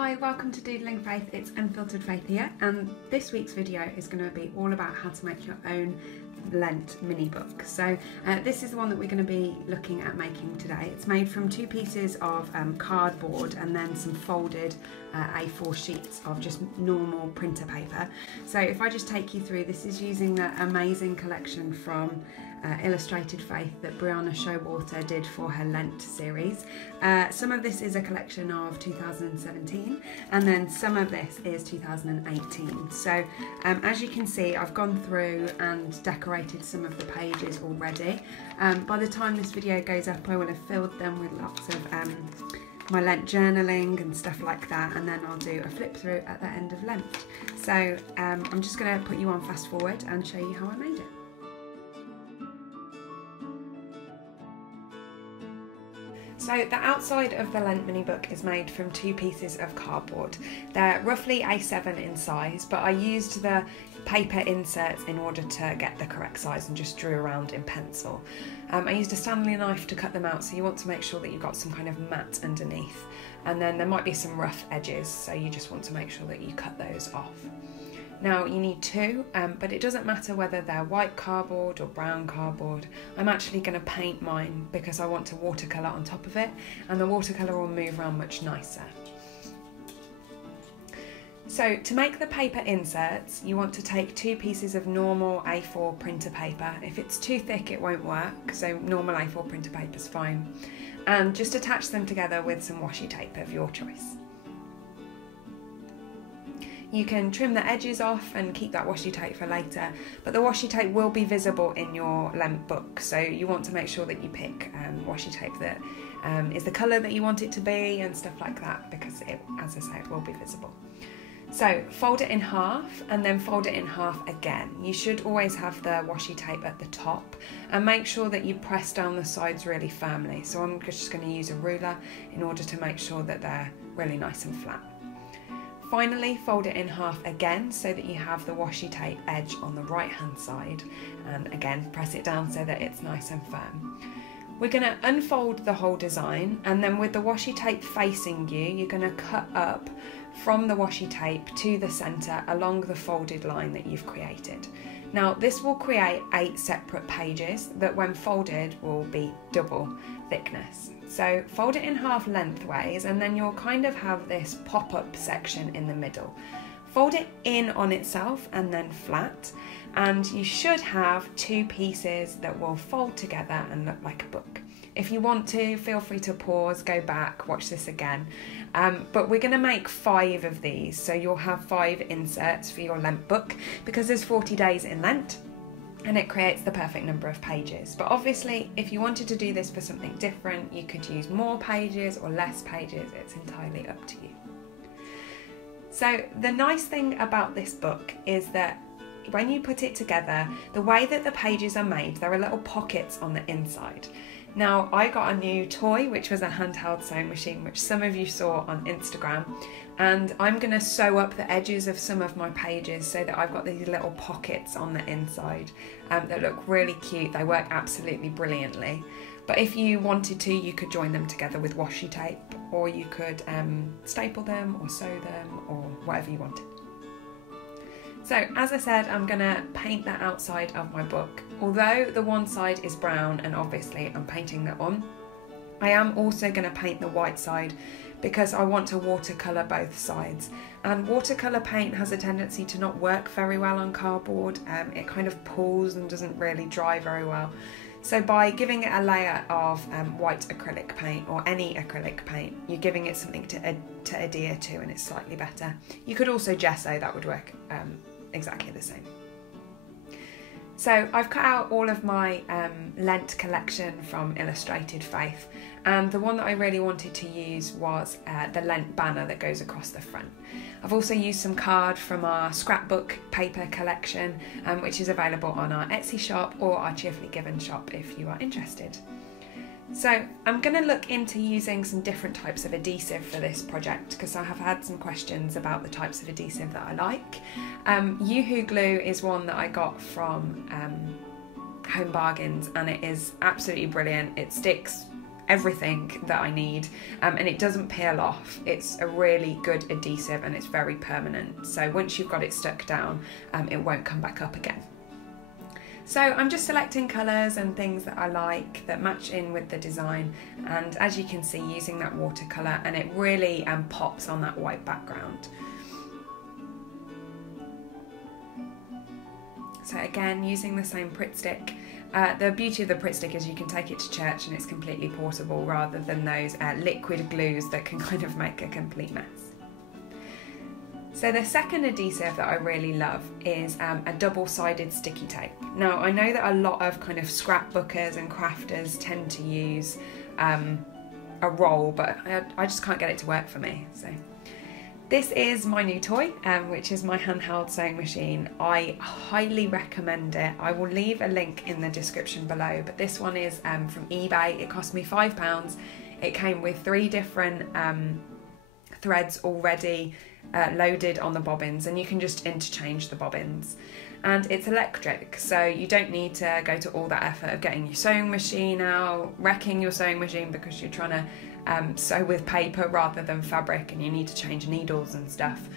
Hi, welcome to Doodling Faith. It's Unfiltered Faith here, and this week's video is going to be all about how to make your own Lent mini book. So this is the one that we're going to be looking at making today. It's made from two pieces of cardboard and then some folded A4 sheets of just normal printer paper. So if I just take you through, this is using the amazing collection from Illustrated Faith that Brianna Showalter did for her Lent series. Some of this is a collection of 2017 and then some of this is 2018. So as you can see, I've gone through and decorated some of the pages already. By the time this video goes up, I will have filled them with lots of my Lent journaling and stuff like that, and then I'll do a flip through at the end of Lent. So I'm just going to put you on fast forward and show you how I made it. So the outside of the Lent mini book is made from two pieces of cardboard. They're roughly A7 in size, but I used the paper inserts in order to get the correct size and just drew around in pencil. I used a Stanley knife to cut them out, so you want to make sure that you've got some kind of mat underneath, and then there might be some rough edges, so you just want to make sure that you cut those off. Now you need two, but it doesn't matter whether they're white cardboard or brown cardboard. I'm actually going to paint mine because I want to watercolour on top of it, and the watercolour will move around much nicer. So to make the paper inserts, you want to take two pieces of normal A4 printer paper. If it's too thick it won't work, so normal A4 printer paper is fine. And just attach them together with some washi tape of your choice. You can trim the edges off and keep that washi tape for later, but the washi tape will be visible in your Lent book, so you want to make sure that you pick washi tape that is the colour that you want it to be and stuff like that, because it, as I say, it will be visible. So fold it in half and then fold it in half again. You should always have the washi tape at the top, and make sure that you press down the sides really firmly. So I'm just going to use a ruler in order to make sure that they're really nice and flat. Finally, fold it in half again so that you have the washi tape edge on the right hand side, and again press it down so that it's nice and firm. We're going to unfold the whole design, and then with the washi tape facing you, you're going to cut up from the washi tape to the centre along the folded line that you've created. Now this will create 8 separate pages that when folded will be double thickness. So fold it in half lengthways, and then you'll kind of have this pop-up section in the middle. Fold it in on itself and then flat, and you should have two pieces that will fold together and look like a book. If you want to, feel free to pause, go back, watch this again. But we're going to make 5 of these, so you'll have 5 inserts for your Lent book, because there's 40 days in Lent, and it creates the perfect number of pages. But obviously, if you wanted to do this for something different, you could use more pages or less pages. It's entirely up to you. So the nice thing about this book is that when you put it together, the way that the pages are made, there are little pockets on the inside. Now, I got a new toy, which was a handheld sewing machine, which some of you saw on Instagram, and I'm going to sew up the edges of some of my pages so that I've got these little pockets on the inside that look really cute. They work absolutely brilliantly. But if you wanted to, you could join them together with washi tape, or you could staple them or sew them or whatever you wanted. So as I said, I'm going to paint the outside of my book. Although the one side is brown and obviously I'm painting that on, I am also going to paint the white side because I want to watercolour both sides. And watercolour paint has a tendency to not work very well on cardboard. It kind of pulls and doesn't really dry very well. So by giving it a layer of white acrylic paint, or any acrylic paint, you're giving it something to adhere to, and it's slightly better. You could also gesso, that would work exactly the same. So I've cut out all of my Lent collection from Illustrated Faith, and the one that I really wanted to use was the Lent banner that goes across the front. I've also used some card from our scrapbook paper collection, which is available on our Etsy shop or our Cheerfully Given shop if you are interested. So I'm going to look into using some different types of adhesive for this project, because I have had some questions about the types of adhesive that I like. Yoo-hoo glue is one that I got from Home Bargains, and it is absolutely brilliant. It sticks everything that I need, and it doesn't peel off. It's a really good adhesive and it's very permanent. So once you've got it stuck down, it won't come back up again. So I'm just selecting colours and things that I like that match in with the design, and as you can see, using that watercolour, and it really pops on that white background. So again, using the same Pritt stick. The beauty of the Pritt stick is you can take it to church and it's completely portable, rather than those liquid glues that can kind of make a complete mess. So the second adhesive that I really love is a double-sided sticky tape. Now I know that a lot of kind of scrapbookers and crafters tend to use a roll, but I just can't get it to work for me. So this is my new toy, which is my handheld sewing machine. I highly recommend it. I will leave a link in the description below, but this one is from eBay. It cost me £5. It came with 3 different threads already loaded on the bobbins, and you can just interchange the bobbins, and it's electric, so you don't need to go to all that effort of getting your sewing machine out, wrecking your sewing machine because you're trying to sew with paper rather than fabric and you need to change needles and stuff.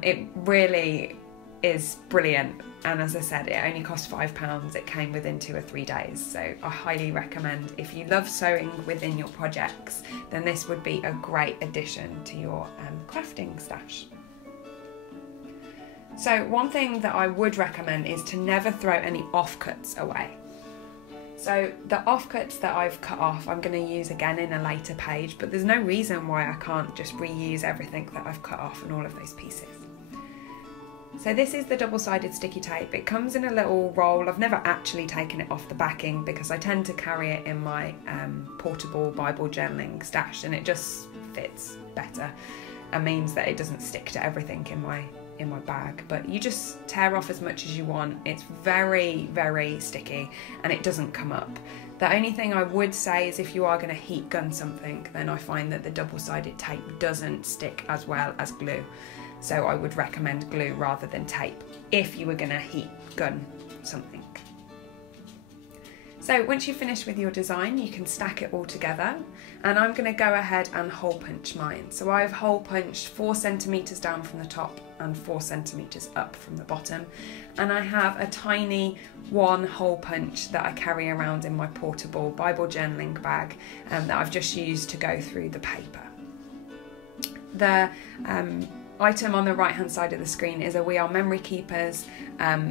It really is brilliant, and as I said, it only cost £5. It came within 2 or 3 days, so I highly recommend. If you love sewing within your projects, then this would be a great addition to your crafting stash. So one thing that I would recommend is to never throw any offcuts away. So the offcuts that I've cut off, I'm going to use again in a later page, but there's no reason why I can't just reuse everything that I've cut off and all of those pieces. So this is the double-sided sticky tape. It comes in a little roll. I've never actually taken it off the backing because I tend to carry it in my portable Bible journaling stash, and it just fits better and means that it doesn't stick to everything in my bag. But you just tear off as much as you want. It's very, very sticky and it doesn't come up. The only thing I would say is if you are going to heat gun something, then I find that the double-sided tape doesn't stick as well as glue. So I would recommend glue rather than tape if you were going to heat gun something. So once you've finished with your design, you can stack it all together, and I'm going to go ahead and hole punch mine. So I've hole punched 4 centimetres down from the top and 4 centimetres up from the bottom, and I have a tiny 1 hole punch that I carry around in my portable Bible journaling bag that I've just used to go through the paper. The item on the right hand side of the screen is a We Are Memory Keepers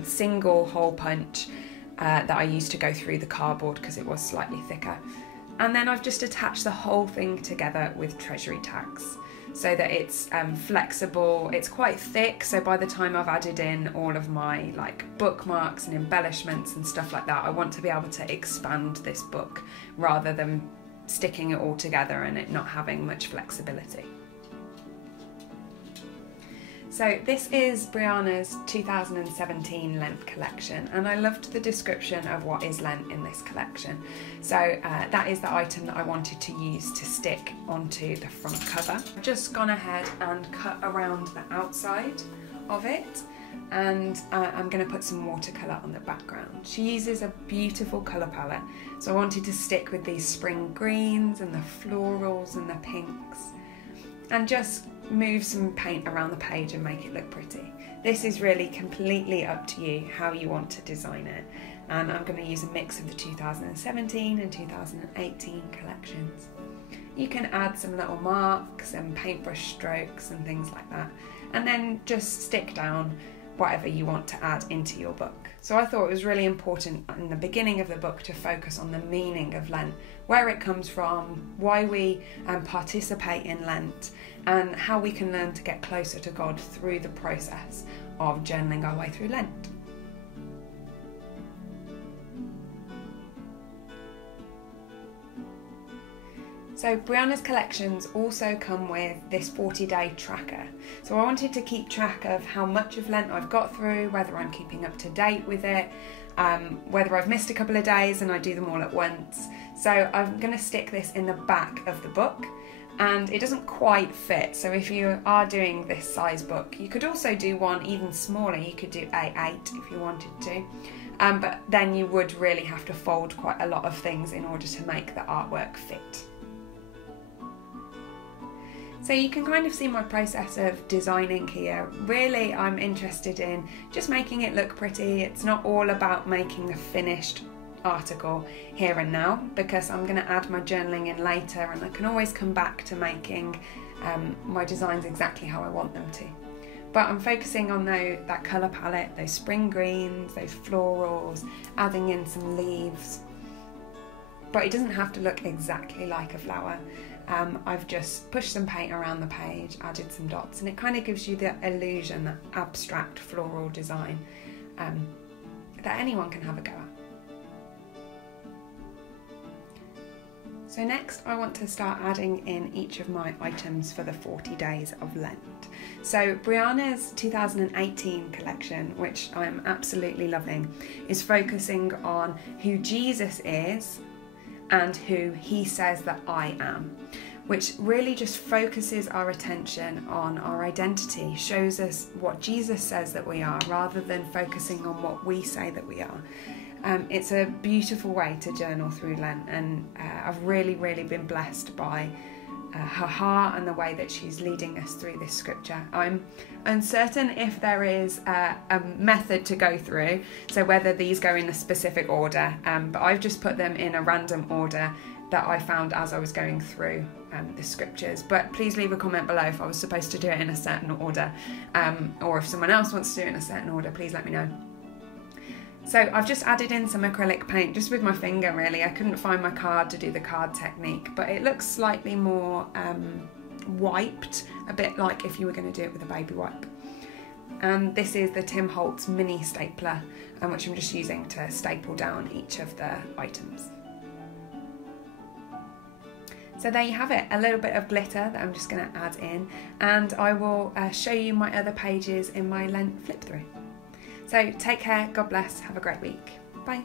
single hole punch that I used to go through the cardboard because it was slightly thicker. And then I've just attached the whole thing together with treasury tags so that it's flexible. It's quite thick, so by the time I've added in all of my like bookmarks and embellishments and stuff like that, I want to be able to expand this book rather than sticking it all together and it not having much flexibility. So this is Brianna's 2017 Lent collection, and I loved the description of what is Lent in this collection. So that is the item that I wanted to use to stick onto the front cover. I've just gone ahead and cut around the outside of it, and I'm going to put some watercolour on the background. She uses a beautiful colour palette, so I wanted to stick with these spring greens and the florals and the pinks, and just move some paint around the page and make it look pretty. This is really completely up to you how you want to design it, and I'm going to use a mix of the 2017 and 2018 collections. You can add some little marks and paintbrush strokes and things like that, and then just stick down whatever you want to add into your book. So I thought it was really important in the beginning of the book to focus on the meaning of Lent, where it comes from, why we participate in Lent, and how we can learn to get closer to God through the process of journaling our way through Lent. So Brianna's collections also come with this 40-day tracker. So I wanted to keep track of how much of Lent I've got through, whether I'm keeping up to date with it, whether I've missed a couple of days and I do them all at once. So I'm going to stick this in the back of the book, and it doesn't quite fit. So if you are doing this size book, you could also do one even smaller. You could do A8 if you wanted to. But then you would really have to fold quite a lot of things in order to make the artwork fit. So you can kind of see my process of designing here. Really, I'm interested in just making it look pretty. It's not all about making the finished article here and now, because I'm going to add my journaling in later, and I can always come back to making my designs exactly how I want them to. But I'm focusing on that colour palette, those spring greens, those florals, adding in some leaves. But it doesn't have to look exactly like a flower. I've just pushed some paint around the page, added some dots, and it kind of gives you the illusion, that abstract floral design that anyone can have a go at. So next I want to start adding in each of my items for the 40 days of Lent. So Brianna's 2018 collection, which I'm absolutely loving, is focusing on who Jesus is and who he says that I am, which really just focuses our attention on our identity, shows us what Jesus says that we are, rather than focusing on what we say that we are. It's a beautiful way to journal through Lent, and I've really been blessed by her heart and the way that she's leading us through this scripture. I'm uncertain if there is a method to go through, so whether these go in a specific order, but I've just put them in a random order that I found as I was going through the scriptures. But please leave a comment below if I was supposed to do it in a certain order, or if someone else wants to do it in a certain order, please let me know. So I've just added in some acrylic paint, just with my finger really. I couldn't find my card to do the card technique, but it looks slightly more wiped, a bit like if you were going to do it with a baby wipe. And this is the Tim Holtz mini stapler, which I'm just using to staple down each of the items. So there you have it, a little bit of glitter that I'm just going to add in, and I will show you my other pages in my Lent flip through. So take care, God bless, have a great week. Bye.